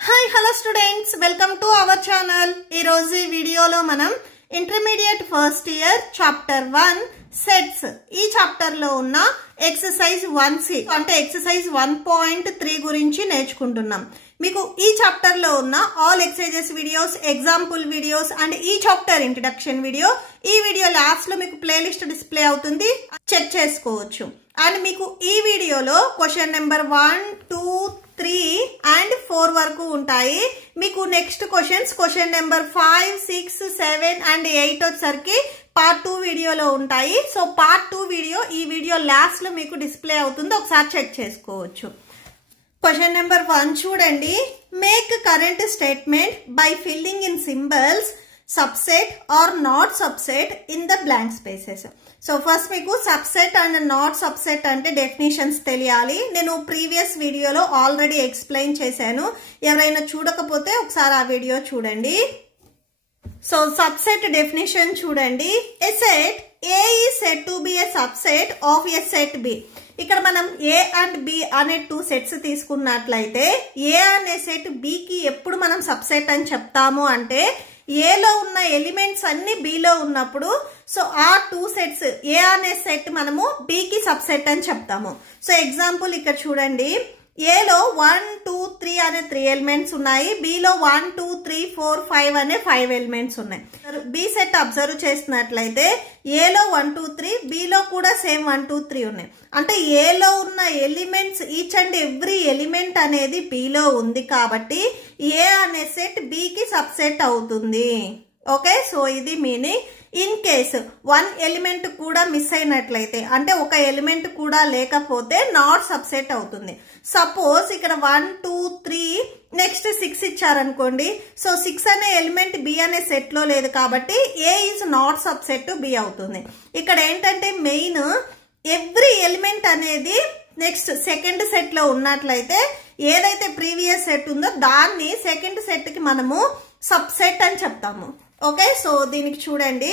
Hi hello students, welcome to our channel. ఈ రోజు ఈ వీడియోలో మనం intermediate first year chapter 1 sets ఈ చాప్టర్ లో ఉన్న ఎక్సర్సైజ్ 1C అంటే ఎక్సర్సైజ్ 1.3 గురించి నేర్చుకుంటున్నాం. మీకు ఈ చాప్టర్ లో ఉన్న all exercises videos, example videos and ఈ చాప్టర్ ఇంట్రడక్షన్ వీడియో ఈ వీడియో లాస్ట్ లో మీకు ప్లేలిస్ట్ డిస్ప్లే అవుతుంది, చెక్ చేసుకోవచ్చు. అండ్ మీకు ఈ వీడియోలో క్వశ్చన్ నెంబర్ 1, 2, 3 and 4 వరకు ఉంటాయి. మీకు నెక్స్ట్ క్వశ్చన్ నెంబర్ 5, 6, 7 and 8 వచ్చేసరికి పార్ట్ 2 వీడియోలో ఉంటాయి. సో పార్ట్ 2 వీడియో ఈ వీడియో లాస్ట్ లో మీకు డిస్ప్లే అవుతుంది, ఒకసారి చెక్ చేసుకోవచ్చు. క్వశ్చన్ నెంబర్ 1 చూడండి. Make correct statement by filling in symbols subset or not subset in the blank spaces. So first మీకు సబ్సెట్ అండ్ నాట్ సబ్సెట్ అంటే డెఫినేషన్స్ తెలియాలి. నేను ప్రీవియస్ వీడియోలో ఆల్రెడీ ఎక్స్ప్లెయిన్ చేశాను, ఎవరైనా చూడకపోతే ఒకసారి ఆ వీడియో చూడండి. సో సబ్సెట్ డెఫినేషన్ చూడండి. A set A is said to be a subset of a set B. ఇక్కడ మనం ఏ అండ్ బి అనే 2 సెట్స్ తీసుకున్నట్లయితే ఏ అనే సెట్ బికి ఎప్పుడు మనం సబ్సెట్ అని చెప్తాము అంటే ఏలో ఉన్న ఎలిమెంట్స్ అన్ని బిలో ఉన్నప్పుడు సో ఆ 2 సెట్స్ ఏ అనే సెట్ మనము బికి సబ్సెట్ అని చెప్తాము. సో ఎగ్జాంపుల్ ఇక్కడ చూడండి, ఏలో 1, 2, 3 అనే 3 ఎలిమెంట్స్ ఉన్నాయి, బిలో 1, 2, 3, 4, 5 అనే 5 ఎలిమెంట్స్ ఉన్నాయి. బి సెట్ అబ్జర్వ్ చేసినట్లయితే ఏలో 1, 2, 3, బిలో కూడా సేమ్ 1, 2, 3 ఉన్నాయి. అంటే ఏలో ఉన్న elements each and every element అనేది బిలో ఉంది కాబట్టి ఏ అనే సెట్ బికి సబ్సెట్ అవుతుంది. ఓకే, సో ఇది మీనింగ్. ఇన్ కేసు 1 ఎలిమెంట్ కూడా మిస్ అయినట్లయితే అంటే ఒక ఎలిమెంట్ కూడా లేకపోతే నాట్ సబ్సెట్ అవుతుంది. సపోజ్ ఇక్కడ 1, 2, 3 నెక్స్ట్ 6 ఇచ్చారనుకోండి. సో 6 అనే ఎలిమెంట్ బి అనే సెట్ లో లేదు కాబట్టి ఏ ఈజ్ నాట్ సబ్సెట్ బి అవుతుంది. ఇక్కడ ఏంటంటే మెయిన్ ఎవ్రీ ఎలిమెంట్ అనేది నెక్స్ట్ సెకండ్ సెట్ లో ఉన్నట్లయితే ఏదైతే ప్రీవియస్ సెట్ ఉందో దాన్ని సెకండ్ సెట్ కి మనము సబ్సెట్ అని చెప్తాము. ఓకే, సో దీనికి చూడండి.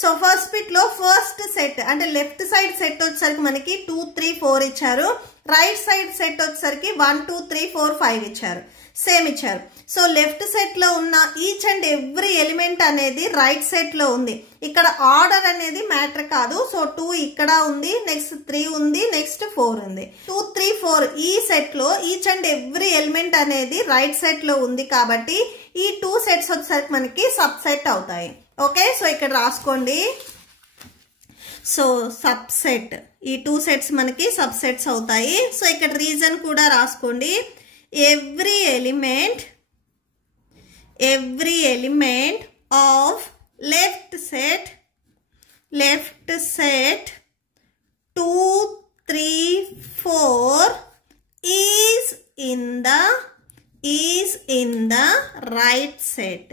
సో ఫస్ట్ బిట్ లో ఫస్ట్ సెట్ అంటే లెఫ్ట్ సైడ్ సెట్ వచ్చేసరికి మనకి 2, 3, 4 ఇచ్చారు. రైట్ సైడ్ సెట్ వచ్చేసరికి 1, 2, 3, 4, 5 ఇచ్చారు, సేమ్ ఇచ్చారు. సో లెఫ్ట్ సెట్ లో ఉన్న ఈచ్ అండ్ ఎవ్రీ ఎలిమెంట్ అనేది రైట్ సెట్ లో ఉంది. ఇక్కడ ఆర్డర్ అనేది మ్యాటర్ కాదు. సో 2 ఇక్కడ ఉంది, నెక్స్ట్ 3 ఉంది, నెక్స్ట్ 4 ఉంది. 2, 3, 4 ఈ సెట్ లో ఈచ్ అండ్ ఎవ్రీ ఎలిమెంట్ అనేది రైట్ సెట్ లో ఉంది కాబట్టి ఈ 2 సెట్స్ వచ్చేసరికి మనకి సబ్సెట్ అవుతాయి. ఓకే, సో ఇక్కడ రాసుకోండి. సో సబ్సెట్ ఈ 2 సెట్స్ మనకి సబ్సెట్స్ అవుతాయి. సో ఇక్కడ రీజన్ కూడా రాసుకోండి. Every element of left set 2, 3, 4 is in the right set.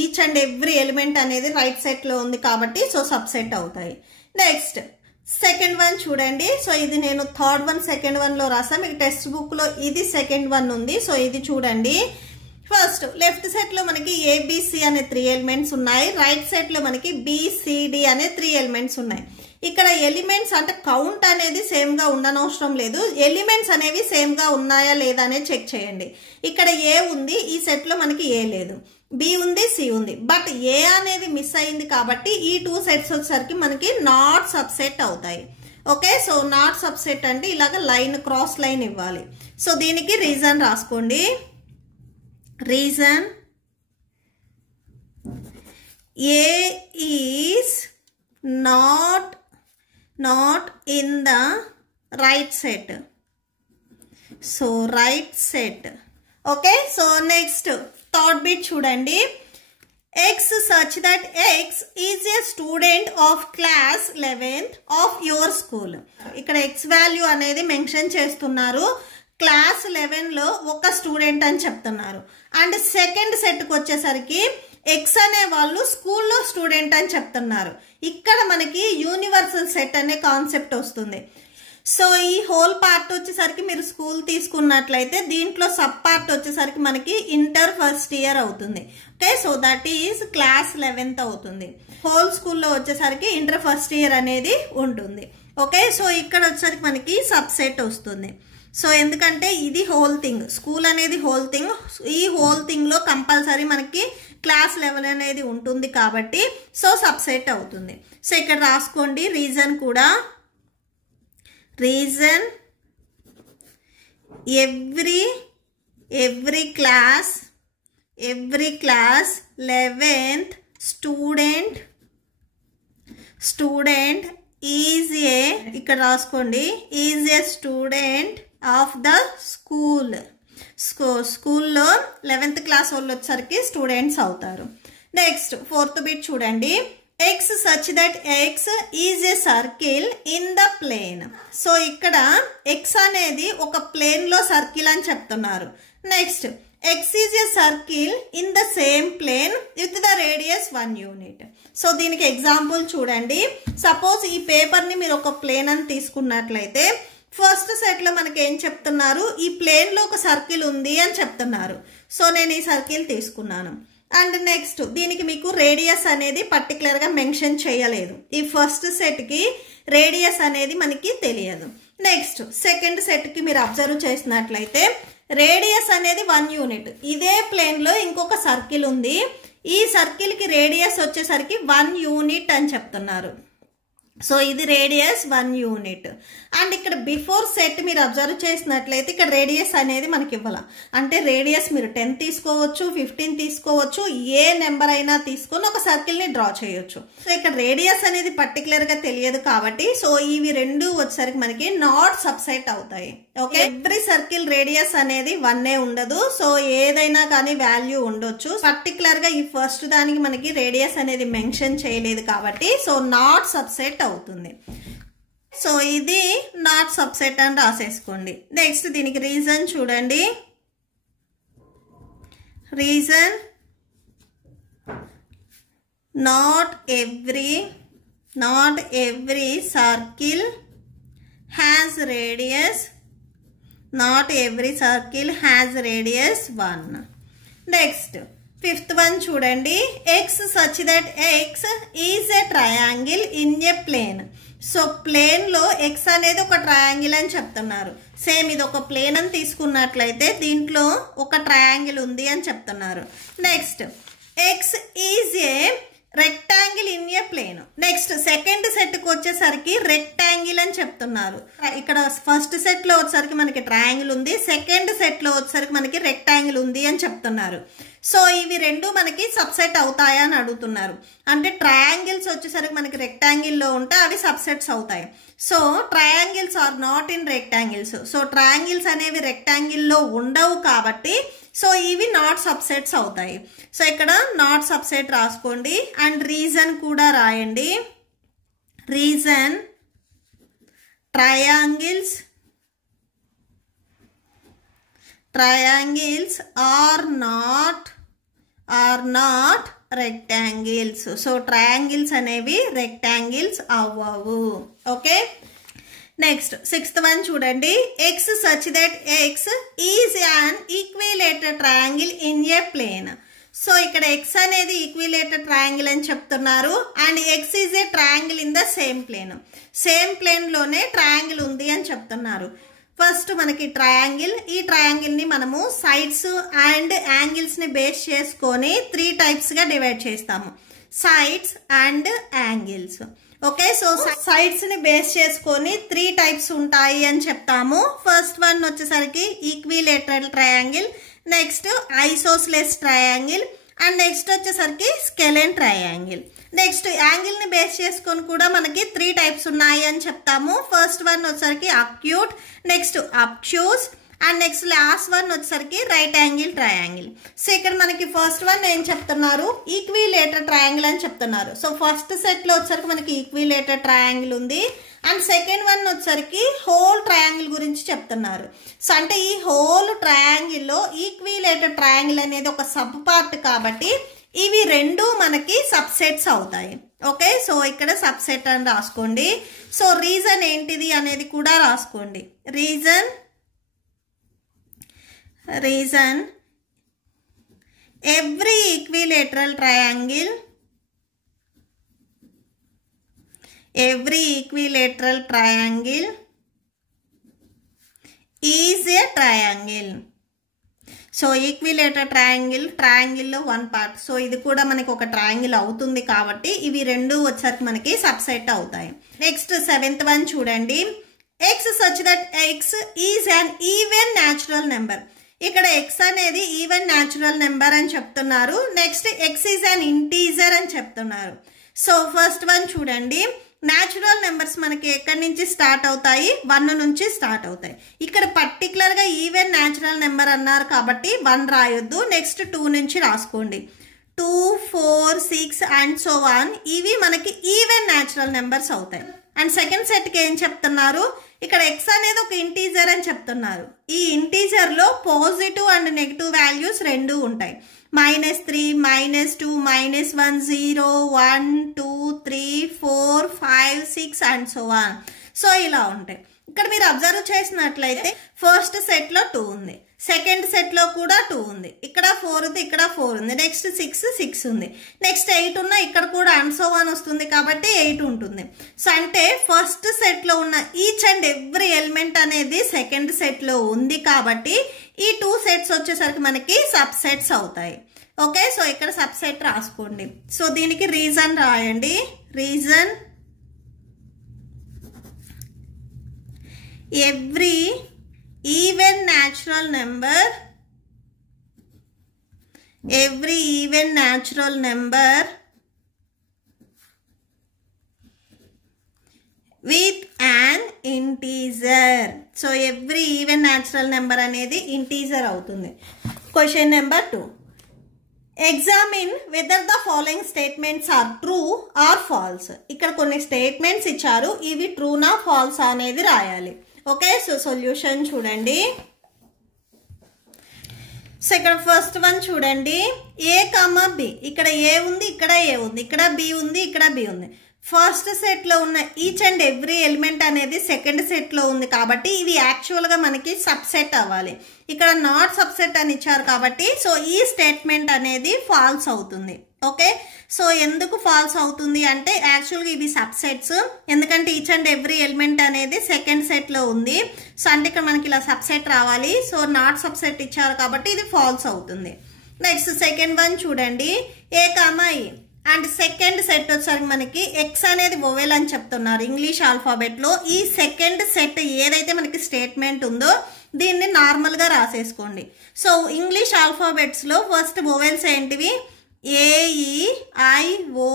Each and every element అనేది రైట్ సెట్ లో ఉంది కాబట్టి సో సబ్సెట్ అవుతాయి. నెక్స్ట్ సెకండ్ వన్ చూడండి. సో ఇది నేను థర్డ్ వన్ సెకండ్ వన్ లో రాసాను, మీకు టెక్స్ట్ బుక్ లో ఇది సెకండ్ వన్ ఉంది. సో ఇది చూడండి. ఫస్ట్ లెఫ్ట్ సెట్ లో మనకి ఏబిసి అనే 3 ఎలిమెంట్స్ ఉన్నాయి, రైట్ సెట్ లో మనకి బిసిడి అనే 3 ఎలిమెంట్స్ ఉన్నాయి. ఇక్కడ ఎలిమెంట్స్ అంటే కౌంట్ అనేది సేమ్ గా ఉండనవసరం లేదు, ఎలిమెంట్స్ అనేవి సేమ్ గా ఉన్నాయా లేదా అనేది చెక్ చేయండి. ఇక్కడ ఏ ఉంది, ఈ సెట్ లో మనకి ఏ లేదు, బి ఉంది, సి ఉంది, బట్ ఏ అనేది మిస్ అయింది కాబట్టి ఈ 2 సెట్స్ వచ్చేసరికి మనకి నాట్ సబ్సెట్ అవుతాయి. ఓకే, సో నాట్ సబ్సెట్ అంటే ఇలాగ లైన్ క్రాస్ లైన్ ఇవ్వాలి. సో దీనికి రీజన్ రాసుకోండి. Reason A is not in the right set. So right set. Okay, so next third bit చూడండి. X such that X is a student of class 11th of your school. ఇక్కడ X value అనేది mention చేస్తున్నారు. Class 11 లో ఒక student అని చెప్తున్నారు. And second set కి వచ్చేసరికి ఎక్స్ అనే వాళ్ళు స్కూల్లో స్టూడెంట్ అని చెప్తున్నారు. ఇక్కడ మనకి యూనివర్సల్ సెట్ అనే కాన్సెప్ట్ వస్తుంది. సో ఈ హోల్ పార్ట్ వచ్చేసరికి మీరు స్కూల్ తీసుకున్నట్లయితే దీంట్లో సబ్ పార్ట్ వచ్చేసరికి మనకి ఇంటర్ ఫస్ట్ ఇయర్ అవుతుంది. Okay, so that is class 11th అవుతుంది. హోల్ స్కూల్లో వచ్చేసరికి ఇంటర్ ఫస్ట్ ఇయర్ అనేది ఉంటుంది. ఓకే, సో ఇక్కడ వచ్చేసరికి మనకి సబ్సెట్ వస్తుంది. సో ఎందుకంటే ఇది హోల్ థింగ్, స్కూల్ అనేది హోల్ థింగ్. ఈ హోల్ థింగ్లో కంపల్సరీ మనకి క్లాస్ లెవెల్ అనేది ఉంటుంది కాబట్టి సో సబ్సెట్ అవుతుంది. సో ఇక్కడ రాసుకోండి రీజన్ కూడా. Reason every class 11th student is a, ఇక్కడ రాసుకోండి, is a student of the school. స్కూల్లో 11th క్లాస్ వాళ్ళు వచ్చేసరికి స్టూడెంట్స్ అవుతారు. నెక్స్ట్ 4th బిట్ చూడండి. x such that x is a circle in the plane. So ఇక్కడ x అనేది ఒక ప్లేన్ లో సర్కిల్ అని చెప్తున్నారు. Next x is a circle in the same plane with the radius 1 unit. So దీనికి example చూడండి. Suppose ఈ పేపర్ ని మీరు ఒక ప్లేన్ అని తీసుకున్నట్లయితే ఫస్ట్ సెట్ లో మనకి ఏం చెప్తున్నారు, ఈ ప్లేన్ లో ఒక సర్కిల్ ఉంది అని చెప్తున్నారు. సో నేను ఈ సర్కిల్ తీసుకున్నాను. అండ్ నెక్స్ట్ దీనికి మీకు రేడియస్ అనేది పర్టికులర్ గా మెన్షన్ చేయలేదు. ఈ ఫస్ట్ సెట్ కి రేడియస్ అనేది మనకి తెలియదు. నెక్స్ట్ సెకండ్ సెట్ కి మీరు అబ్జర్వ్ చేసినట్లయితే రేడియస్ అనేది 1 యూనిట్. ఇదే ప్లేన్ లో ఇంకొక సర్కిల్ ఉంది. ఈ సర్కిల్ కి రేడియస్ వచ్చేసరికి 1 యూనిట్ అని చెప్తున్నారు. సో ఇది రేడియస్ 1 యూనిట్. అండ్ ఇక్కడ బిఫోర్ సెట్ మీరు అబ్జర్వ్ చేసినట్లయితే ఇక్కడ రేడియస్ అనేది మనకి ఇవ్వాల. అంటే రేడియస్ మీరు 10 తీసుకోవచ్చు, 15 తీసుకోవచ్చు, ఏ నెంబర్ అయినా తీసుకొని ఒక సర్కిల్ ని డ్రా చేయొచ్చు. సో ఇక్కడ రేడియస్ అనేది పర్టికులర్ గా తెలియదు కాబట్టి సో ఇవి రెండు వచ్చేసరికి మనకి నాట్ సబ్సెట్ అవుతాయి. ఓకే, ఎవ్రీ సర్కిల్ రేడియస్ అనేది 1 ఉండదు. సో ఏదైనా కానీ వాల్యూ ఉండొచ్చు. పర్టికులర్ గా ఈ ఫస్ట్ దానికి మనకి రేడియస్ అనేది మెన్షన్ చేయలేదు కాబట్టి సో నాట్ సబ్సెట్ అవుతుంది. సో ఇది నాట్ సబ్సెట్ అని రాసేసుకోండి. నెక్స్ట్ దీనికి రీజన్ చూడండి. Reason not every circle has radius. Not every circle has radius 1. Next 5th one చూడండి. x such that x is a triangle in a plane. So plane లో x అనేది ఒక triangle అని చెప్తున్నారు. సేమ్ ఇది ఒక ప్లేన్ అని తీసుకున్నట్లయితే దీంట్లో ఒక ట్రయాంగిల్ ఉంది అని చెప్తున్నారు. Next x is a rectangle in a plane. Next second set కి వచ్చేసరికి రెక్టాంగిల్ అని చెప్తున్నారు. ఇక్కడ ఫస్ట్ సెట్ లో వచ్చేసరికి మనకి ట్రయాంగిల్ ఉంది, సెకండ్ సెట్ లో వచ్చేసరికి మనకి రెక్టాంగిల్ ఉంది అని చెప్తున్నారు. సో ఇవి రెండు మనకి సబ్సెట్ అవుతాయా అని అడుగుతున్నారు. అంటే ట్రయాంగిల్స్ వచ్చేసరికి మనకి రెక్టాంగిల్ లో ఉంటే అవి సబ్సెట్స్ అవుతాయి. So triangles are not in rectangles. So triangles అనేవి రెక్టాంగిల్ లో ఉండవు కాబట్టి సో ఇవి నాట్ సబ్సెట్స్ అవుతాయి. సో ఇక్కడ నాట్ సబ్సెట్ రాసుకోండి. అండ్ రీజన్ కూడా రాయండి. Reason triangles are not rectangles. So triangles అనేవి రెక్టాంగిల్స్ అవ్వవు. ఓకే, నెక్స్ట్ 6th వన్ చూడండి. x such that x is an equilateral triangle in a plane. So ఇక్కడ x అనేది ఈక్విలేటెడ్ ట్రయాంగిల్ అని చెప్తున్నారు. అండ్ x is a triangle in the same plane. Same plane లోనే triangle ఉంది అని చెప్తున్నారు. ఫస్ట్ మనకి ట్రయాంగిల్, ఈ ట్రయాంగిల్ ని మనము సైడ్స్ అండ్ యాంగిల్స్ ని బేస్ చేసుకొని 3 టైప్స్ గా డివైడ్ చేస్తాము. Sides and angles. Okay, so sides ని బేస్ చేసుకొని 3 టైప్స్ ఉంటాయి అని చెప్తాము. ఫస్ట్ వన్ వచ్చేసరికి equilateral triangle, next isosceles triangle, and next వచ్చేసరికి స్కెలెన్ ట్రయాంగిల్. నెక్స్ట్ యాంగిల్ ని బేస్ చేసుకొని కూడా మనకి 3 టైప్స్ ఉన్నాయి అని చెప్తాము. ఫస్ట్ వన్ వచ్చేసరికి acute, next obtuse, and next last one వచ్చేసరికి రైట్ యాంగిల్ ట్రయాంగిల్. సో ఇక్కడ మనకి ఫస్ట్ వన్ ఏం చెప్తున్నారు, ఈక్విలేటర్ ట్రయాంగిల్ అని చెప్తున్నారు. సో ఫస్ట్ సెట్ లో వచ్చేసరికి మనకి ఈక్విలేటర్ ట్రయాంగిల్ ఉంది. అండ్ సెకండ్ వన్ వచ్చేసరికి హోల్ ట్రయాంగిల్ గురించి చెప్తున్నారు. సో అంటే ఈ హోల్ ట్రయాంగిల్ లో ఈక్విలేటర్ ట్రయాంగిల్ అనేది ఒక సబ్ పార్ట్ కాబట్టి ఇవి రెండు మనకి సబ్సెట్స్ అవుతాయి. ఓకే, సో ఇక్కడ సబ్సెట్ అని రాసుకోండి. సో రీజన్ ఏంటిది అనేది కూడా రాసుకోండి. Reason every equilateral triangle is a triangle. So equilateral ట్రయాంగిల్లో వన్ పార్ట్. సో ఇది కూడా మనకి ఒక ట్రయాంగిల్ అవుతుంది కాబట్టి ఇవి రెండు వచ్చేసరికి మనకి సబ్సెట్ అవుతాయి. నెక్స్ట్ 7th వన్ చూడండి. X such that X is an even natural number. ఇక్కడ ఎక్స్ అనేది ఈవెన్ న్యాచురల్ నెంబర్ అని చెప్తున్నారు. Next X is an integer అని చెప్తున్నారు. సో ఫస్ట్ వన్ చూడండి. న్యాచురల్ నెంబర్స్ మనకి ఎక్కడి నుంచి స్టార్ట్ అవుతాయి? 1 నుంచి స్టార్ట్ అవుతాయి. ఇక్కడ పర్టికులర్గా ఈవెన్ న్యాచురల్ నెంబర్ అన్నారు కాబట్టి 1 రాయొద్దు. నెక్స్ట్ 2 నుంచి రాసుకోండి. 2, 4, 6 అండ్ సో ఆన్. ఇవి మనకి ఈవెన్ న్యాచురల్ నెంబర్స్ అవుతాయి. అండ్ సెకండ్ సెట్కి ఏం చెప్తున్నారు? ఇక్కడ ఎక్స్ అనేది ఒక ఇంటీజర్ అని చెప్తున్నారు. ఈ ఇంటీజర్లో పాజిటివ్ అండ్ నెగిటివ్ వాల్యూస్ రెండు ఉంటాయి. -3, -2, -1, 0, 1, 2, 3, 4, 5, 6 అండ్ సో ఆన్. సో ఇలా ఉంటాయి. ఇక్కడ మీరు అబ్జర్వ్ చేసినట్లయితే ఫస్ట్ సెట్లో 2 ఉంది, సెకండ్ సెట్లో కూడా 2 ఉంది, ఇక్కడ 4 ఉంది, ఇక్కడ 4 ఉంది, నెక్స్ట్ 6 ఉంది, నెక్స్ట్ 8 ఉన్నా ఇక్కడ కూడా అండ్ సో ఆన్ వస్తుంది కాబట్టి 8 ఉంటుంది. సో అంటే ఫస్ట్ సెట్లో ఉన్న ఈచ్ అండ్ ఎవ్రీ ఎలిమెంట్ అనేది సెకండ్ సెట్లో ఉంది కాబట్టి ఈ 2 సెట్స్ వచ్చేసరికి మనకి సబ్సెట్స్ అవుతాయి. ఓకే, సో ఇక్కడ సబ్సెట్ రాసుకోండి. సో దీనికి రీజన్ రాయండి. Reason every even natural number with an integer. So every even natural number అనేది ఇంటీజర్ అవుతుంది. Question number 2. Examine whether the following statements are true or false. ఇక్కడ కొన్ని statements ఇచ్చారు, ఇవి ట్రూనా ఫాల్స్ అనేది రాయాలి. ఓకే, సో సొల్యూషన్ చూడండి. సో ఇక్కడ ఫస్ట్ వన్ చూడండి. A comma B. ఇక్కడ ఏ ఉంది, ఇక్కడ ఏ ఉంది, ఇక్కడ బి ఉంది, ఇక్కడ బి ఉంది. ఫస్ట్ సెట్లో ఉన్న ఈచ్ అండ్ ఎవ్రీ ఎలిమెంట్ అనేది సెకండ్ సెట్లో ఉంది కాబట్టి ఇవి యాక్చువల్గా మనకి సబ్సెట్ అవ్వాలి. ఇక్కడ నాట్ సబ్సెట్ అని ఇచ్చారు కాబట్టి సో ఈ స్టేట్మెంట్ అనేది ఫాల్స్ అవుతుంది. ఓకే, సో ఎందుకు ఫాల్స్ అవుతుంది అంటే యాక్చువల్గా ఇవి సబ్సెట్స్, ఎందుకంటే ఈచ్ అండ్ ఎవ్రీ ఎలిమెంట్ అనేది సెకండ్ సెట్లో ఉంది. సో అంటే ఇక్కడ మనకి ఇలా సబ్సెట్ రావాలి. సో నాట్ సబ్సెట్ ఇచ్చారు కాబట్టి ఇది ఫాల్స్ అవుతుంది. నెక్స్ట్ సెకండ్ వన్ చూడండి. ఏ కామా ఈ అండ్ సెకండ్ సెట్ వచ్చేసరికి మనకి ఎక్స్ అనేది వొవెల్ అని చెప్తున్నారు ఇంగ్లీష్ ఆల్ఫాబెట్లో. ఈ సెకండ్ సెట్ ఏదైతే మనకి స్టేట్మెంట్ ఉందో దీన్ని నార్మల్గా రాసేసుకోండి. సో ఇంగ్లీష్ ఆల్ఫాబెట్స్లో ఫస్ట్ వొవెల్స్ ఏంటివి? AEIOU.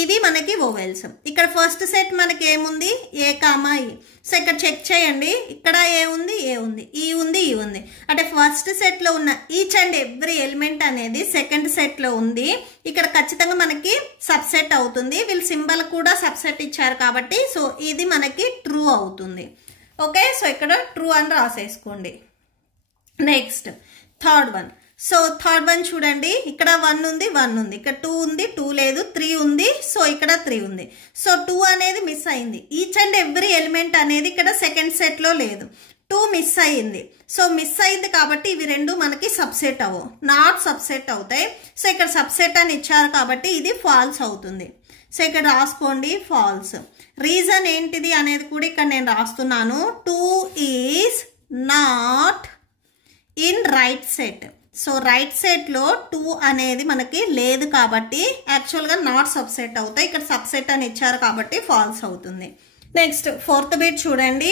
ఇవి మనకి వొవెల్స్. ఇక్కడ ఫస్ట్ సెట్ మనకి ఏముంది? ఏ కామా ఈ. సో ఇక్కడ చెక్ చేయండి, ఇక్కడ ఏ ఉంది, ఏ ఉంది, ఈ ఉంది, ఈ ఉంది. అంటే ఫస్ట్ సెట్లో ఉన్న ఈచ్ అండ్ ఎవ్రీ ఎలిమెంట్ అనేది సెకండ్ సెట్లో ఉంది. ఇక్కడ ఖచ్చితంగా మనకి సబ్సెట్ అవుతుంది. వీళ్ళు సింబల్ కూడా సబ్సెట్ ఇచ్చారు కాబట్టి సో ఇది మనకి ట్రూ అవుతుంది. ఓకే, సో ఇక్కడ ట్రూ అని రాసేసుకోండి. Next third one. So third one చూడండి. ఇక్కడ 1 ఉంది, 1 ఉంది, ఇక్కడ 2 ఉంది, 2 లేదు, 3 ఉంది, సో ఇక్కడ 3 ఉంది. సో 2 అనేది మిస్ అయింది. ఈచ్ అండ్ ఎవ్రీ ఎలిమెంట్ అనేది ఇక్కడ సెకండ్ సెట్లో లేదు, 2 మిస్ అయింది. సో మిస్ అయింది కాబట్టి ఇవి రెండు మనకి సబ్సెట్ అవ్వవు, నాట్ సబ్సెట్ అవుతాయి. సో ఇక్కడ సబ్సెట్ అని ఇచ్చారు కాబట్టి ఇది ఫాల్స్ అవుతుంది. సో ఇక్కడ రాసుకోండి ఫాల్స్. రీజన్ ఏంటిది అనేది కూడా ఇక్కడ నేను రాస్తున్నాను. 2 is not in right set. So right సెట్లో 2 అనేది మనకి లేదు కాబట్టి యాక్చువల్గా నాట్ సబ్సెట్ అవుతాయి. ఇక్కడ సబ్సెట్ అని ఇచ్చారు కాబట్టి ఫాల్స్ అవుతుంది. నెక్స్ట్ ఫోర్త్ బిట్ చూడండి.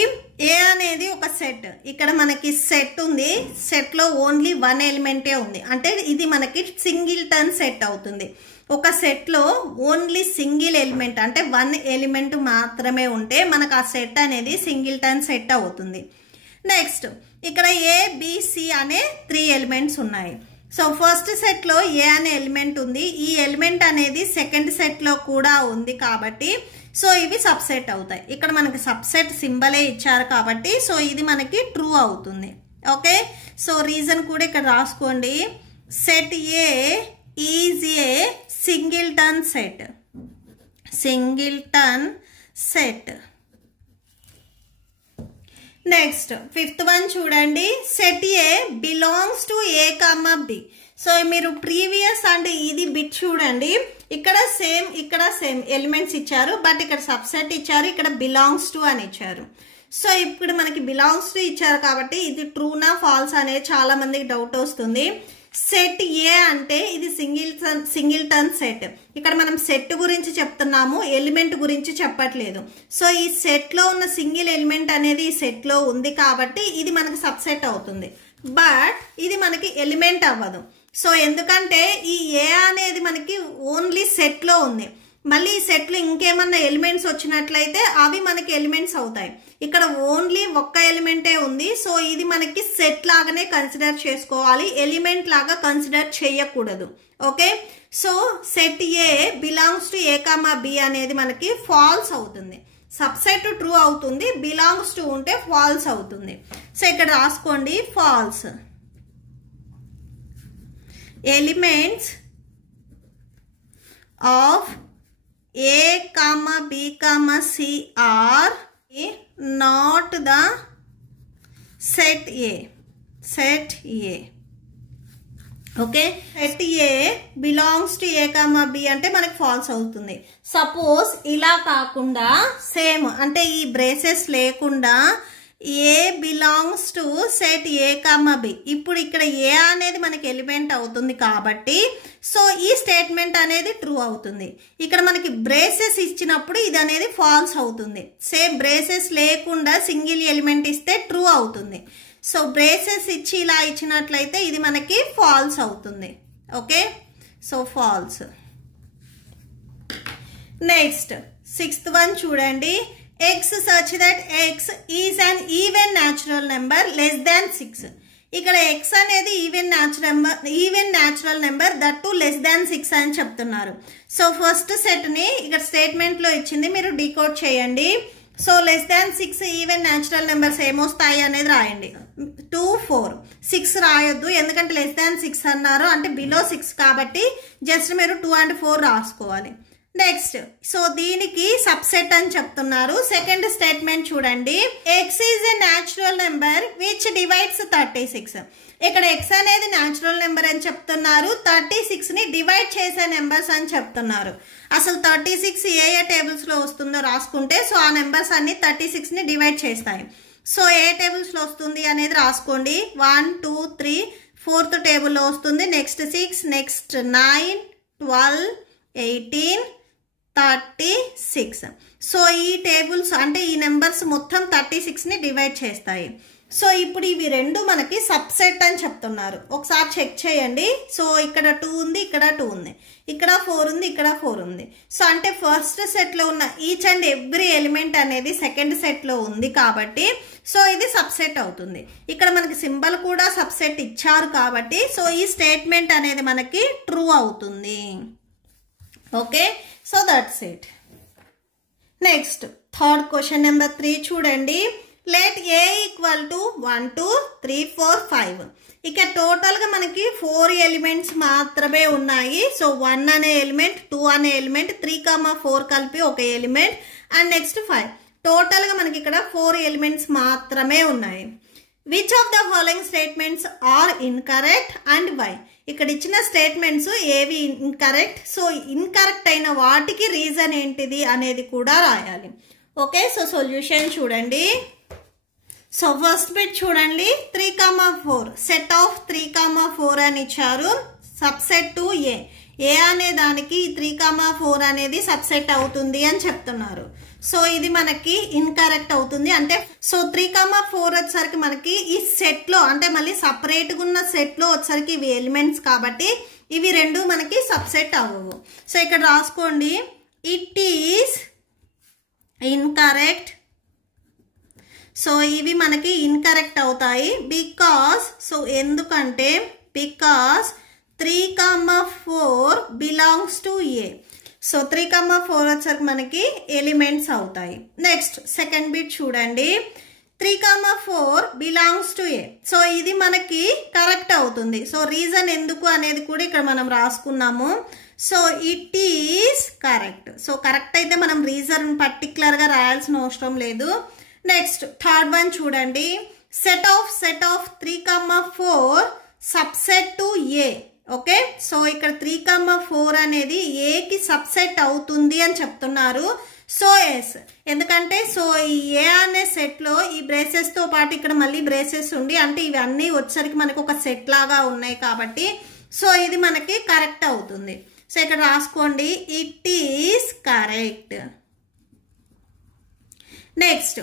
ఏ అనేది ఒక సెట్. ఇక్కడ మనకి సెట్ ఉంది, సెట్లో ఓన్లీ 1 ఎలిమెంటే ఉంది, అంటే ఇది మనకి సింగిల్ టర్న్ సెట్ అవుతుంది. ఒక సెట్లో ఓన్లీ సింగిల్ ఎలిమెంట్ అంటే 1 ఎలిమెంట్ మాత్రమే ఉంటే మనకు ఆ సెట్ అనేది సింగిల్ టర్న్ సెట్ అవుతుంది. నెక్స్ట్ ఇక్కడ ABC అనే 3 ఎలిమెంట్స్ ఉన్నాయి. సో ఫస్ట్ సెట్లో ఏ అనే ఎలిమెంట్ ఉంది, ఈ ఎలిమెంట్ అనేది సెకండ్ సెట్లో కూడా ఉంది కాబట్టి సో ఇవి సబ్సెట్ అవుతాయి. ఇక్కడ మనకి సబ్సెట్ సింబలే ఇచ్చారు కాబట్టి సో ఇది మనకి ట్రూ అవుతుంది. ఓకే, సో రీజన్ కూడా ఇక్కడ రాసుకోండి. Set A is a singleton set. Next fifth one చూడండి. Set A belongs to A comma B. So మీరు ప్రీవియస్ అండ్ ఇది బిట్ చూడండి. ఇక్కడ సేమ్ ఎలిమెంట్స్ ఇచ్చారు, బట్ ఇక్కడ సబ్సెట్ ఇచ్చారు, ఇక్కడ బిలాంగ్స్ టు అని ఇచ్చారు. సో ఇప్పుడు మనకి బిలాంగ్స్ టు ఇచ్చారు కాబట్టి ఇది ట్రూనా ఫాల్స్ అనేది చాలా మందికి డౌట్ వస్తుంది. సెట్ ఏ అంటే ఇది సింగిల్టన్ సెట్. ఇక్కడ మనం సెట్ గురించి చెప్తున్నాము, ఎలిమెంట్ గురించి చెప్పట్లేదు. సో ఈ సెట్ లో ఉన్న సింగిల్ ఎలిమెంట్ అనేది ఈ సెట్ లో ఉంది కాబట్టి ఇది మనకి సబ్సెట్ అవుతుంది. బట్ ఇది మనకి ఎలిమెంట్ అవ్వదు. సో ఎందుకంటే ఈ ఏ అనేది మనకి ఓన్లీ సెట్ లో ఉంది. మళ్ళీ ఈ సెట్ లో ఇంకేమన్నా ఎలిమెంట్స్ వచ్చినట్లయితే అవి మనకి ఎలిమెంట్స్ అవుతాయి. ఇక్కడ ఓన్లీ ఒక్క ఎలిమెంటే ఉంది. సో ఇది మనకి సెట్ లాగానే కన్సిడర్ చేసుకోవాలి, ఎలిమెంట్ లాగా కన్సిడర్ చేయకూడదు. Okay, so set A belongs to A comma B అనేది మనకి ఫాల్స్ అవుతుంది. సబ్సెట్ ట్రూ అవుతుంది, బిలాంగ్స్ టు ఉంటే ఫాల్స్ అవుతుంది. సో ఇక్కడ రాసుకోండి, false. Elements of A, B, C are not the set A. Set A. Okay, set A belongs to A comma B అంటే మనకి ఫాల్స్ అవుతుంది. సపోజ్ ఇలా కాకుండా సేమ్ అంటే ఈ బ్రేసెస్ లేకుండా A belongs to set A comma B. ఇప్పుడు ఇక్కడ ఏ అనేది మనకి ఎలిమెంట్ అవుతుంది కాబట్టి సో ఈ స్టేట్మెంట్ అనేది ట్రూ అవుతుంది. ఇక్కడ మనకి బ్రేసెస్ ఇచ్చినప్పుడు ఇది అనేది ఫాల్స్ అవుతుంది. సేమ్ బ్రేసెస్ లేకుండా సింగిల్ ఎలిమెంట్ ఇస్తే ట్రూ అవుతుంది. సో బ్రేసెస్ ఇచ్చి ఇలా ఇచ్చినట్లయితే ఇది మనకి ఫాల్స్ అవుతుంది. Okay, so false. Next 6th one చూడండి. X such that X is an even natural number less than 6. ఇక్కడ X అనేది even natural number that to less than 6 అని చెప్తున్నారు. సో ఫస్ట్ సెట్ ని ఇక్కడ స్టేట్మెంట్ లో ఇచ్చింది, మీరు డీకోడ్ చేయండి. So less than 6 even natural numbers ఏమొస్తాయి అనేది రాయండి. 2, 4, 6 రాయొద్దు, ఎందుకంటే లెస్ దాన్ 6 అన్నారు అంటే బిలో 6 కాబట్టి జస్ట్ మీరు 2 and 4 రాసుకోవాలి. నెక్స్ట్, సో దీనికి సబ్సెట్ అని చెప్తున్నారు. సెకండ్ స్టేట్మెంట్ చూడండి. X is a natural number which divides 36. ఇక్కడ ఎక్స్ అనేది న్యాచురల్ నెంబర్ అని చెప్తున్నారు, 36 ని డివైడ్ చేసే నెంబర్స్ అని చెప్తున్నారు. అసలు 36 ఏ టేబుల్స్ లో వస్తుందో రాసుకుంటే సో ఆ నెంబర్స్ అన్ని 36 ని డివైడ్ చేస్తాయి. సో ఏ టేబుల్స్ లో వస్తుంది అనేది రాసుకోండి. 1, 2, 3, 4th టేబుల్లో వస్తుంది. Next 6, next 9, 12, 18, 36. సో ఈ టేబుల్స్ అంటే ఈ నెంబర్స్ మొత్తం 36 ని డివైడ్ చేస్తాయి. సో ఇప్పుడు ఇవి రెండు మనకి సబ్సెట్ అని చెప్తున్నారు. ఒకసారి చెక్ చేయండి. సో ఇక్కడ 2 ఉంది, ఇక్కడ 2 ఉంది, ఇక్కడ 4 ఉంది, ఇక్కడ 4 ఉంది. సో అంటే ఫస్ట్ సెట్ లో ఉన్న ఈచ్ అండ్ ఎవ్రీ ఎలిమెంట్ అనేది సెకండ్ సెట్ లో ఉంది కాబట్టి సో ఇది సబ్సెట్ అవుతుంది. ఇక్కడ మనకి సింబల్ కూడా సబ్సెట్ ఇచ్చారు కాబట్టి సో ఈ స్టేట్మెంట్ అనేది మనకి ట్రూ అవుతుంది. Okay, so that's it. Next third question number 3 చూడండి. Let A equal to 1, 2, 3, 4, 5. ఇక టోటల్ గా మనకి 4 ఎలిమెంట్స్ మాత్రమే ఉన్నాయి. సో 1 అనే ఎలిమెంట్, 2 అనే ఎలిమెంట్, 3, 4 కలిపి ఒక ఎలిమెంట్ అండ్ నెక్స్ట్ 5. టోటల్ గా మనకి ఇక్కడ 4 ఎలిమెంట్స్ మాత్రమే ఉన్నాయి. Which of the following statements are incorrect and why? ఇక్కడ ఇచ్చిన స్టేట్మెంట్స్ ఏవి ఇన్కరెక్ట్, సో ఇన్కరెక్ట్ అయిన వాటికి రీజన్ ఏంటిది అనేది కూడా రాయాలి. ఓకే, సో సొల్యూషన్ చూడండి. సో ఫస్ట్ బిట్ చూడండి. 3, 4 సెట్ ఆఫ్ 3, 4 అని ఇచ్చారు. సబ్సెట్ టు ఏ. ఏ అనే దానికి 3, 4 అనేది సబ్సెట్ అవుతుంది అని చెప్తున్నారు. సో ఇది మనకి ఇన్కరెక్ట్ అవుతుంది. అంటే సో 3, 4 వచ్చేసరికి మనకి ఈ సెట్ లో అంటే మళ్ళీ సపరేట్ గా ఉన్న సెట్ లో వచ్చేసరికి ఇవి ఎలిమెంట్స్ కాబట్టి ఇవి రెండు మనకి సబ్సెట్ అవ్వవు. సో ఇక్కడ రాసుకోండి, ఇట్ ఈస్ ఇన్కరెక్ట్. సో ఇవి మనకి ఇన్కరెక్ట్ అవుతాయి బికాస్, సో ఎందుకంటే because 3, 4 belongs to A. So 3, 4 వచ్చరికి మనకి ఎలిమెంట్స్ అవుతాయి. నెక్స్ట్ సెకండ్ బిట్ చూడండి. 3, 4 బిలాంగ్స్ టు ఏ. సో ఇది మనకి కరెక్ట్ అవుతుంది. సో రీజన్ ఎందుకు అనేది కూడా ఇక్కడ మనం రాసుకున్నాము. So it is correct. So correct అయితే మనం రీజన్ పర్టికులర్ గా రాయాల్సిన అవసరం లేదు. నెక్స్ట్ థర్డ్ వన్ చూడండి. Set of 3, 4 subset to A. Okay, so ఇక్కడ 3, 4 అనేది ఏకి సబ్సెట్ అవుతుంది అని చెప్తున్నారు. సో ఎస్, ఎందుకంటే సో ఈ ఏ అనే సెట్లో ఈ బ్రేసెస్తో పాటు ఇక్కడ మళ్ళీ బ్రేసెస్ ఉండి అంటే ఇవన్నీ వచ్చేసరికి మనకు ఒక సెట్ లాగా ఉన్నాయి కాబట్టి సో ఇది మనకి కరెక్ట్ అవుతుంది. సో ఇక్కడ రాసుకోండి, it is correct. Next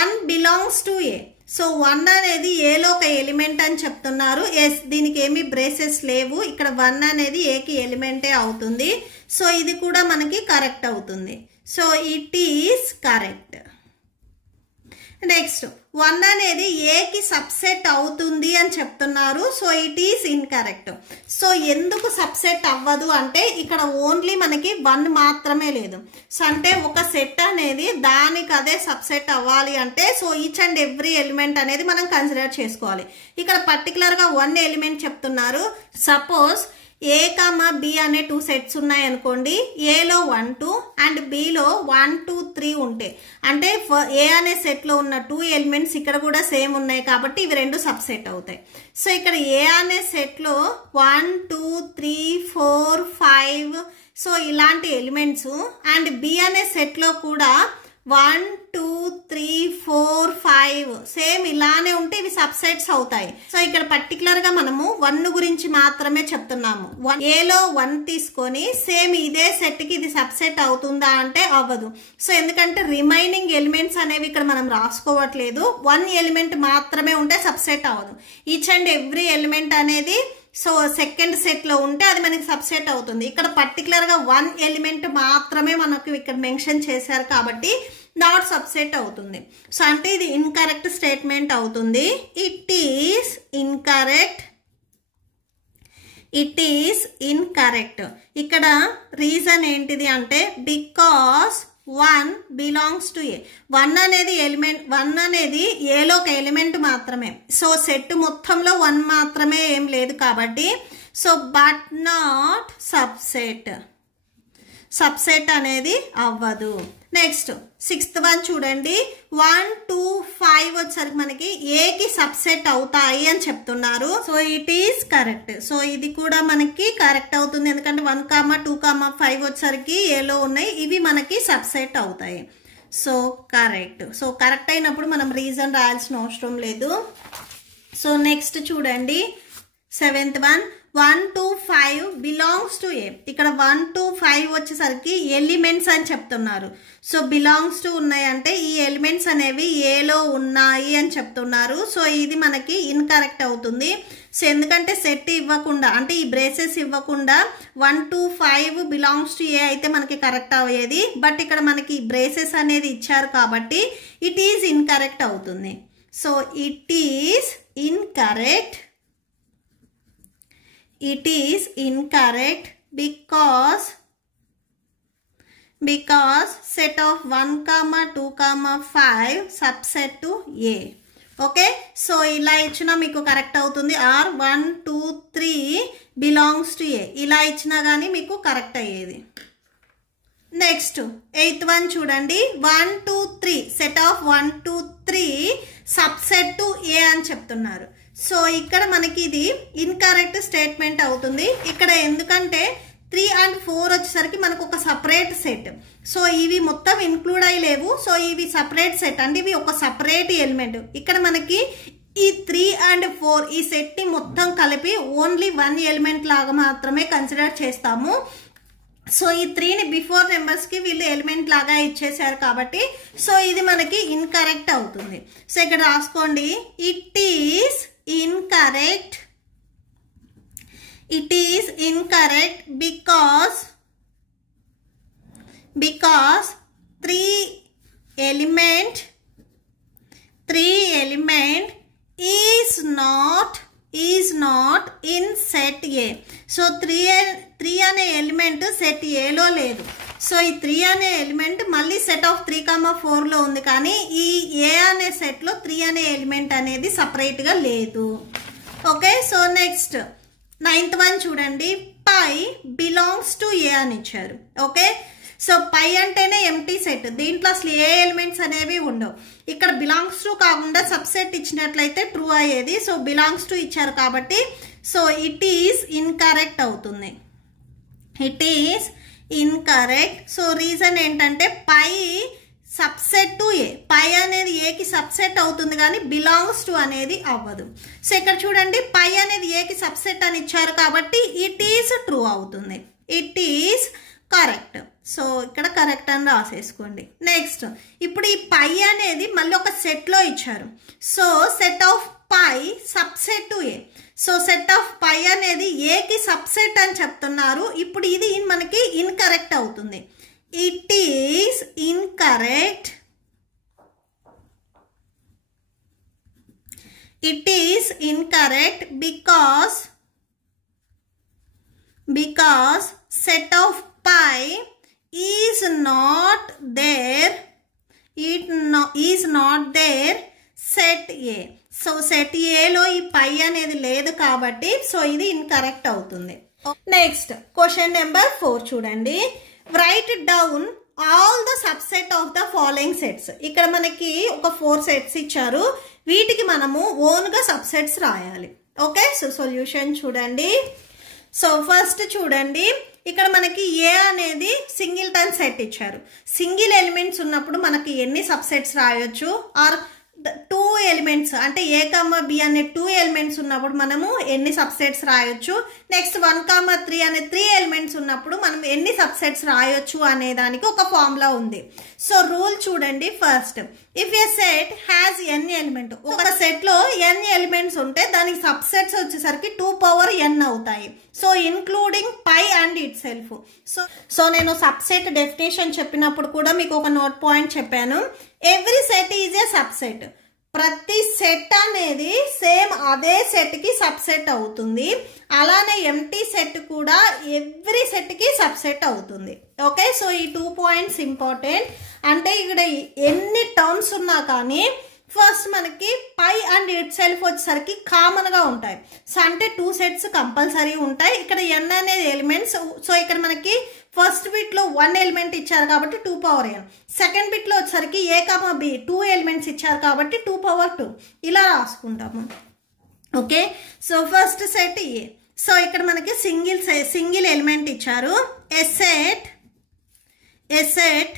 1 belongs to A. So 1 అనేది ఏలో ఒక ఎలిమెంట్ అని చెప్తున్నారు. ఎస్, దీనికి ఏమి బ్రేసెస్ లేవు, ఇక్కడ 1 అనేది ఏకి ఎలిమెంటే అవుతుంది. సో ఇది కూడా మనకి కరెక్ట్ అవుతుంది. So it is correct. Next 1 అనేది ఏకి సబ్సెట్ అవుతుంది అని చెప్తున్నారు. So it is incorrect. So ఎందుకు సబ్సెట్ అవ్వదు అంటే ఇక్కడ ఓన్లీ మనకి 1 మాత్రమే లేదు. సో అంటే ఒక సెట్ అనేది దానికి అదే సబ్సెట్ అవ్వాలి అంటే so each and every element అనేది మనం కన్సిడర్ చేసుకోవాలి. ఇక్కడ పర్టికులర్గా 1 ఎలిమెంట్ చెప్తున్నారు. సపోజ్ ఏ కామా బి అనే 2 సెట్స్ ఉన్నాయి అనుకోండి. ఏలో 1 2 అండ్ బిలో 1 2 3 ఉంటే అంటే ఏ అనే సెట్లో ఉన్న 2 ఎలిమెంట్స్ ఇక్కడ కూడా సేమ్ ఉన్నాయి కాబట్టి ఇవి 2 సబ్సెట్ అవుతాయి. సో ఇక్కడ ఏ అనే సెట్లో 1 2 3 4 5 సో ఇలాంటి ఎలిమెంట్స్ అండ్ బి అనే సెట్లో కూడా 1 2 3 4 5 సేమ్ ఇలానే ఉంటే ఇవి సబ్సెట్స్ అవుతాయి. సో ఇక్కడ పర్టికులర్ గా మనము 1 గురించి మాత్రమే చెప్తున్నాము. ఏలో 1 తీసుకొని సేమ్ ఇదే సెట్ కి ఇది సబ్సెట్ అవుతుందా అంటే అవ్వదు. సో ఎందుకంటే రిమైనింగ్ ఎలిమెంట్స్ అనేవి ఇక్కడ మనం రాసుకోవట్లేదు. 1 ఎలిమెంట్ మాత్రమే ఉంటే సబ్సెట్ అవ్వదు. ఈచ్ అండ్ ఎవ్రీ ఎలిమెంట్ అనేది సో సెకండ్ సెట్ లో ఉంటే అది మనకి సబ్సెట్ అవుతుంది. ఇక్కడ పర్టికులర్ గా 1 ఎలిమెంట్ మాత్రమే మనకు ఇక్కడ మెన్షన్ చేశారు కాబట్టి నాట్ సబ్సెట్ అవుతుంది. సో అంటే ఇది ఇన్కరెక్ట్ స్టేట్మెంట్ అవుతుంది. It is incorrect. It is incorrect. ఇక్కడ రీజన్ ఏంటిది అంటే బికాస్ 1 బిలాంగ్స్ టు ఏ. 1 అనేది ఎలిమెంట్, 1 అనేది ఏలో ఒక ఎలిమెంట్ మాత్రమే. సో సెట్ మొత్తంలో 1 మాత్రమే ఏం లేదు కాబట్టి so but not subset. Subset అనేది అవ్వదు. నెక్స్ట్ 6th వన్ చూడండి. 1 2 5 వచ్చేసరికి మనకి ఏకి సబ్సెట్ అవుతాయి అని చెప్తున్నారు. So it is correct. So ఇది కూడా మనకి కరెక్ట్ అవుతుంది ఎందుకంటే 1 2 5 వచ్చేసరికి ఏలో ఉన్నాయి, ఇవి మనకి సబ్సెట్ అవుతాయి. So correct. సో కరెక్ట్ అయినప్పుడు మనం రీజన్ రాయాల్సిన అవసరం లేదు. సో నెక్స్ట్ చూడండి 7th వన్. 1 2 5 బిలాంగ్స్ టు ఏ. ఇక్కడ 1 2 5 వచ్చేసరికి ఎలిమెంట్స్ అని చెప్తున్నారు. సో బిలాంగ్స్ టు ఉన్నాయంటే ఈ ఎలిమెంట్స్ అనేవి ఏలో ఉన్నాయి అని చెప్తున్నారు. సో ఇది మనకి ఇన్కరెక్ట్ అవుతుంది. సో ఎందుకంటే సెట్ ఇవ్వకుండా అంటే ఈ బ్రేసెస్ ఇవ్వకుండా 1 2 5 బిలాంగ్స్ టు ఏ అయితే మనకి కరెక్ట్ అయ్యేది. బట్ ఇక్కడ మనకి బ్రేసెస్ అనేది ఇచ్చారు కాబట్టి ఇట్ ఈస్ ఇన్కరెక్ట్ అవుతుంది. So it is incorrect. It is incorrect because set of 1 2 5 subset to A. Okay, so ఇలా ఇచ్చినా మీకు కరెక్ట్ అవుతుంది. ఆర్ 1 2 3 బిలాంగ్స్ టు ఏ ఇలా ఇచ్చినా కానీ మీకు కరెక్ట్ అయ్యేది. నెక్స్ట్ 8th వన్ చూడండి. 1 2 3 సెట్ ఆఫ్ 1 2 3 సబ్సెట్ టు ఏ అని చెప్తున్నారు. సో ఇక్కడ మనకి ఇది ఇన్కరెక్ట్ స్టేట్మెంట్ అవుతుంది. ఇక్కడ ఎందుకంటే 3 and 4 వచ్చేసరికి మనకు ఒక సపరేట్ సెట్. సో ఇవి మొత్తం ఇన్క్లూడ్ అయ్యి లేవు. సో ఇవి సపరేట్ సెట్ అంటే ఇవి ఒక సపరేట్ ఎలిమెంట్. ఇక్కడ మనకి ఈ 3 and 4 ఈ సెట్ ని మొత్తం కలిపి ఓన్లీ 1 ఎలిమెంట్ లాగా మాత్రమే కన్సిడర్ చేస్తాము. సో ఈ 3ని బిఫోర్ నెంబర్స్ కి వీళ్ళు ఎలిమెంట్ లాగా ఇచ్చేసారు కాబట్టి సో ఇది మనకి ఇన్కరెక్ట్ అవుతుంది. సో ఇక్కడ రాసుకోండి, it is incorrect. It is incorrect because 3 element is not in set A. So 3 అనే ఎలిమెంట్ సెట్ ఏలో లేదు. సో ఈ 3 అనే ఎలిమెంట్ మళ్ళీ సెట్ ఆఫ్ 3 4 లో ఉంది కానీ ఈ ఏ అనే సెట్ లో 3 అనే ఎలిమెంట్ అనేది సపరేట్ గా లేదు. Okay, so next 9th one చూడండి. పై బిలాంగ్స్ టు ఏ అని ఇచ్చారు. ఓకే, సో పై అంటేనే ఎంటీ సెట్, దీంట్లో అసలు ఏ ఎలిమెంట్స్ అనేవి ఉండవు. ఇక్కడ బిలాంగ్స్ టు కాకుండా సబ్సెట్ ఇచ్చినట్లయితే ట్రూ అయ్యేది. సో బిలాంగ్స్ టు ఇచ్చారు కాబట్టి సో ఇట్ ఈస్ ఇన్కరెక్ట్ అవుతుంది. It is incorrect. So reason ఏంటంటే పై సబ్సెట్ టు ఏ, పై అనేది ఏకి సబ్సెట్ అవుతుంది కానీ బిలాంగ్స్ టు అనేది అవ్వదు. సో ఇక్కడ చూడండి పై అనేది ఏకి సబ్సెట్ అని ఇచ్చారు కాబట్టి ఇట్ ఈస్ ట్రూ అవుతుంది, ఇట్ ఈస్ కరెక్ట్. సో ఇక్కడ కరెక్ట్ అని రాసేసుకోండి. నెక్స్ట్ ఇప్పుడు ఈ పై అనేది మళ్ళీ ఒక సెట్లో ఇచ్చారు. So set of phi subset to A. So set of phi అనేది ఏకి సబ్సెట్ అని చెప్తున్నారు. ఇప్పుడు ఇది మనకి ఇన్కరెక్ట్ అవుతుంది. It is incorrect. It is incorrect because set of pi is not there. Is not there set A. So set ఏలో ఈ పై అనేది లేదు కాబట్టి సో ఇది ఇన్కరెక్ట్ అవుతుంది. నెక్స్ట్ క్వశ్చన్ నెంబర్ 4 చూడండి. Right down all the subset of the following sets. ఇక్కడ మనకి ఒక 4 సెట్స్ ఇచ్చారు, వీటికి మనము ఓన్గా సబ్సెట్స్ రాయాలి. ఓకే, సో సొల్యూషన్ చూడండి. సో ఫస్ట్ చూడండి, ఇక్కడ మనకి ఏ అనేది సింగిల్టన్ సెట్ ఇచ్చారు. సింగిల్ ఎలిమెంట్స్ ఉన్నప్పుడు మనకి ఎన్ని సబ్సెట్స్ రాయొచ్చు, ఆర్ 2 ఎలిమెంట్స్ అంటే ఏ కామా బి అనే 2 ఎలిమెంట్స్ ఉన్నప్పుడు మనము ఎన్ని సబ్సెట్స్ రాయొచ్చు. నెక్స్ట్ 1,3 అనే 3 ఎలిమెంట్స్ ఉన్నప్పుడు మనం ఎన్ని సబ్సెట్స్ రాయొచ్చు అనే దానికి ఒక ఫార్ములా ఉంది. సో రూల్ చూడండి. First if a set has n element, ఒక సెట్ లో ఎన్ ఎలిమెంట్స్ ఉంటే దానికి సబ్సెట్స్ వచ్చేసరికి 2 పవర్ n అవుతాయి. So including phi and itself. So నేను సబ్సెట్ డెఫినేషన్ చెప్పినప్పుడు కూడా మీకు ఒక నోట్ పాయింట్ చెప్పాను. Every set is a subset. ప్రతి సెట్ అనేది సేమ్ అదే సెట్ కి సబ్సెట్ అవుతుంది. అలానే ఎంటీ సెట్ కూడా ఎవ్రీ సెట్ కి సబ్సెట్ అవుతుంది. ఓకే, సో ఈ 2 పాయింట్స్ ఇంపార్టెంట్. అంటే ఇక్కడ ఎన్ని టర్మ్స్ ఉన్నా కానీ ఫస్ట్ మనకి పై అండ్ ఇట్ సెల్ఫ్ వచ్చేసరికి కామన్ గా ఉంటాయి. సో అంటే 2 సెట్స్ కంపల్సరీ ఉంటాయి. ఇక్కడ n అనేది ఎలిమెంట్స్. సో ఇక్కడ మనకి ఫస్ట్ బిట్ లో 1 ఎలిమెంట్ ఇచ్చారు కాబట్టి 2 పవర్ n. సెకండ్ బిట్ లో వచ్చేసరికి ఏ కామా బి 2 ఎలిమెంట్స్ ఇచ్చారు కాబట్టి 2 పవర్ 2 ఇలా రాసుకుంటాము. ఓకే, సో ఫస్ట్ సెట్ ఏ. సో ఇక్కడ మనకి సింగిల్ ఎలిమెంట్ ఇచ్చారు. ఎ set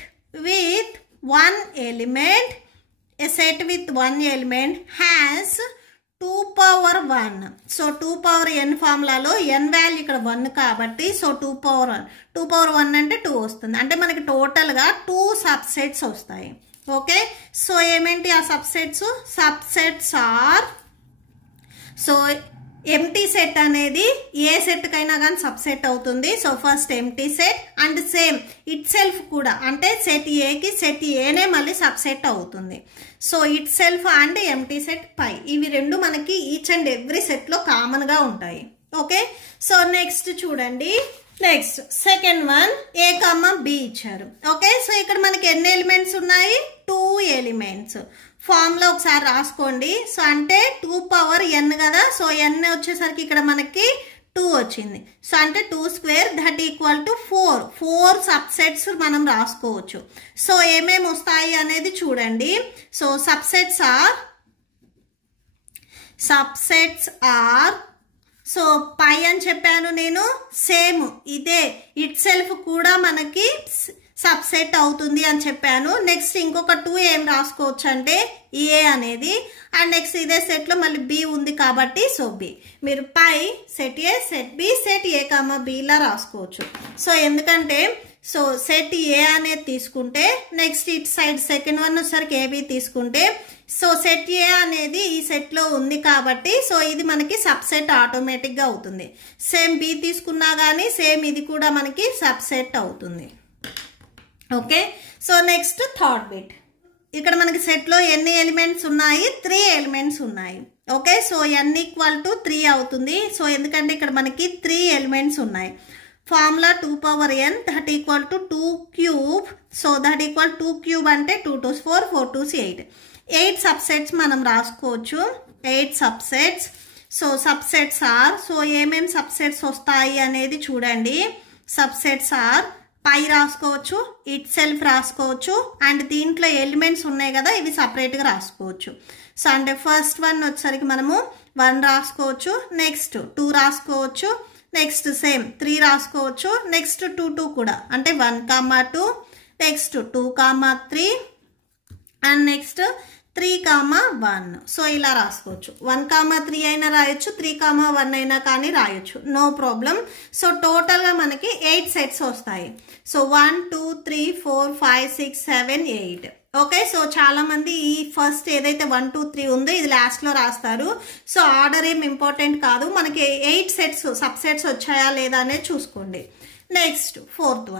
with 1 element. A set with 1 element has 2 power 1. So 2 power n ఫార్ములాలో n value ఇక్కడ 1 కాబట్టి సో 2 పవర్ 1 అంటే 2 వస్తుంది. అంటే మనకి టోటల్గా 2 సబ్సెట్స్ వస్తాయి. ఓకే, సో ఏమేంటి ఆ సబ్సెట్స్? Subsets are, so empty set అనేది ఏ సెట్ కైనా కానీ సబ్సెట్ అవుతుంది. So first empty set and same itself కూడా, అంటే సెట్ ఏకి సెట్ ఏనే మళ్ళీ సబ్సెట్ అవుతుంది. So itself and empty set phi, ఇవి రెండు మనకి ఈచ్ అండ్ ఎవ్రీ సెట్ లో కామన్ గా ఉంటాయి. ఓకే, సో నెక్స్ట్ చూడండి. Next second one A comma B ఇచ్చారు. ఓకే, సో ఇక్కడ మనకి ఎన్ని ఎలిమెంట్స్ ఉన్నాయి? 2 ఎలిమెంట్స్. ఫార్ములా ఒకసారి రాసుకోండి. సో అంటే 2 పవర్ n కదా. సో n వచ్చేసరికి ఇక్కడ మనకి 2 వచ్చింది. సో అంటే 2 square that equal to 4 subsets మనం రాసుకోవచ్చు. సో ఏమేమి వస్తాయి అనేది చూడండి. సో సబ్సెట్స్ ఆర్ సో పై అని చెప్పాను నేను, సేమ్ ఇదే ఇట్ సెల్ఫ్ కూడా మనకి సబ్సెట్ అవుతుంది అని చెప్పాను. నెక్స్ట్ ఇంకొక 2 ఏం రాసుకోవచ్చు అంటే ఏ అనేది, అండ్ నెక్స్ట్ ఇదే సెట్ లో మళ్ళీ బి ఉంది కాబట్టి సో బి. మీరు పై set A, set B, set A comma B ఇలా రాసుకోవచ్చు. సో ఎందుకంటే సో సెట్ ఏ అనేది తీసుకుంటే next it side second one వచ్చేసరికి ఏబి తీసుకుంటే సో సెట్ ఏ అనేది ఈ సెట్ లో ఉంది కాబట్టి సో ఇది మనకి సబ్సెట్ ఆటోమేటిక్ గా అవుతుంది. సేమ్ బి తీసుకున్నా కానీ సేమ్ ఇది కూడా మనకి సబ్సెట్ అవుతుంది. Okay, so next third bit. ఇక్కడ మనకి సెట్ లో ఎన్ని ఎలిమెంట్స్ ఉన్నాయి? 3 ఎలిమెంట్స్ ఉన్నాయి. Okay, so n equal to 3 అవుతుంది. సో ఎందుకంటే ఇక్కడ మనకి 3 ఎలిమెంట్స్ ఉన్నాయి. Formula 2 power n that equal to 2 cube. So that equal 2 cube అంటే 2 2s 4 4 2s 8. 8 సబ్సెట్స్ మనం రాసుకోవచ్చు. 8 subsets. So subsets are, so ఏమేమి సబ్సెట్స్ వస్తాయి అనేది చూడండి. సబ్సెట్స్ ఆర్ పై రాసుకోవచ్చు, ఇట్ సెల్ఫ్ రాసుకోవచ్చు, అండ్ దీంట్లో ఎలిమెంట్స్ ఉన్నాయి కదా ఇవి సపరేట్గా రాసుకోవచ్చు. సో అంటే ఫస్ట్ వన్ వచ్చేసరికి మనము 1 రాసుకోవచ్చు, నెక్స్ట్ 2 రాసుకోవచ్చు, నెక్స్ట్ సేమ్ 3 రాసుకోవచ్చు. నెక్స్ట్ 2 2 కూడా అంటే 1 comma 2, next 2 comma 3 and next 3 comma 1. So ఇలా రాసుకోవచ్చు. 1 కామా 3 అయినా రాయొచ్చు, 3 కామా 1 అయినా కానీ రాయొచ్చు, నో ప్రాబ్లం. సో టోటల్గా మనకి 8 సెట్స్ వస్తాయి. సో 1 2 3 4 5 6 7 8. ఓకే, సో చాలా మంది ఈ ఫస్ట్ ఏదైతే 1 2 3 ఉందో ఇది లాస్ట్లో రాస్తారు. సో ఆర్డర్ ఏం ఇంపార్టెంట్ కాదు, మనకి 8 సెట్స్ సబ్ సెట్స్ వచ్చాయా లేదా అనేది చూసుకోండి. నెక్స్ట్ ఫోర్త్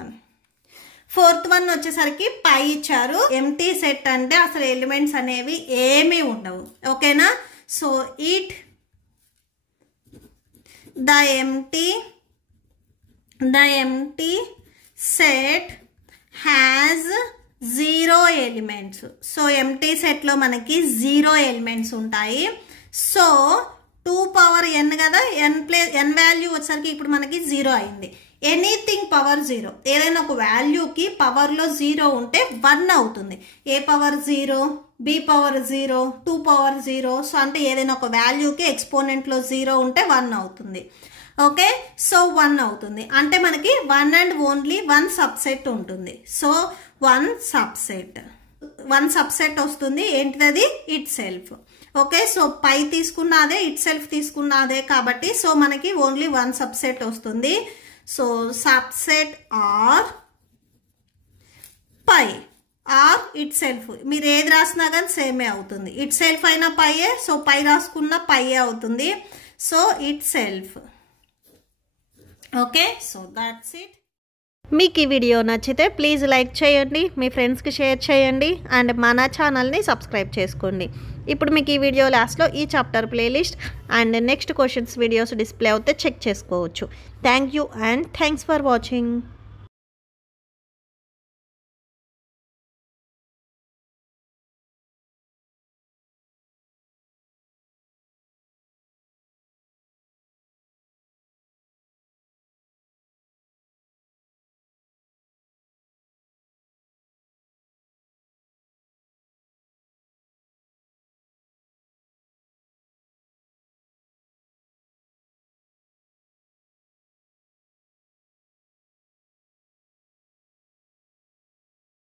వన్ వచ్చేసరికి పై ఇచ్చారు. ఎంటీ సెట్ అంటే అసలు ఎలిమెంట్స్ అనేవి ఏమీ ఉండవు. ఓకేనా, so it the empty set has 0 elements. So empty సెట్లో మనకి 0 ఎలిమెంట్స్ ఉంటాయి. సో 2 పవర్ n కదా, n వాల్యూ వచ్చేసరికి ఇప్పుడు మనకి 0 అయింది. ఎనీథింగ్ పవర్ 0, ఏదైనా ఒక వాల్యూకి పవర్లో 0 ఉంటే 1 అవుతుంది. A power 0, B power 0, 2 power 0. So అంటే ఏదైనా ఒక వాల్యూకి ఎక్స్పోనెంట్లో 0 ఉంటే 1 అవుతుంది. ఓకే, సో 1 అవుతుంది అంటే మనకి 1 అండ్ ఓన్లీ 1 సబ్సెట్ ఉంటుంది. సో 1 సబ్సెట్ వస్తుంది. ఏంటిది? Itself. Okay, so phi తీసుకున్నదే, ఇట్ సెల్ఫ్ తీసుకున్నదే కాబట్టి సో మనకి ఓన్లీ 1 సబ్సెట్ వస్తుంది. So subset or phi or itself, మీరు ఏది రాసినా కానీ సేమే అవుతుంది. ఇట్ సెల్ఫ్ అయినా పైయే, సో పై రాసుకున్న పైయే అవుతుంది. So itself. Okay, so that's it. మీకు ఈ వీడియో నచ్చితే ప్లీజ్ లైక్ చేయండి, మీ ఫ్రెండ్స్కి షేర్ చేయండి అండ్ మన ఛానల్ని సబ్స్క్రైబ్ చేసుకోండి. ఇప్పుడు మీకు ఈ వీడియో లాస్ట్లో ఈ chapter playlist and next questions videos display అవుతే చెక్ చేసుకోవచ్చు. Thank you and thanks for watching.